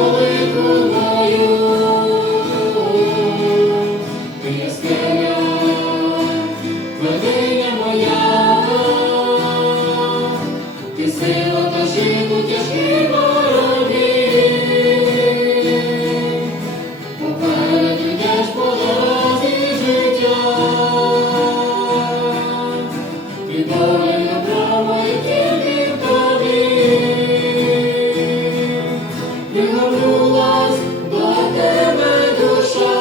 молитву мою, ти є скеля, твердиня моя, ти сила та жив у тяжкій боротьбі. Попереду йдеш по дорозі життя, ти доля й добро моє тільки в тобі. Пригорнулась до тебе душа,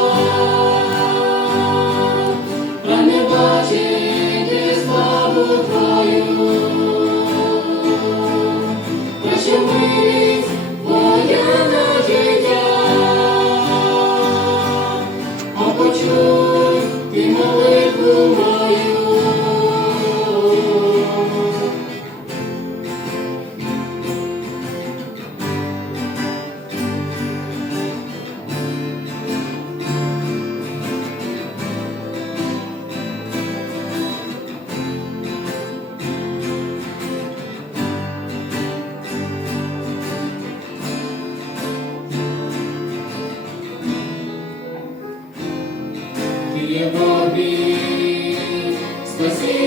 прагне бачити славу твою, прощу милість твоя на життя, а почуй ти молитву мою. Ти є Бобі, спасибі.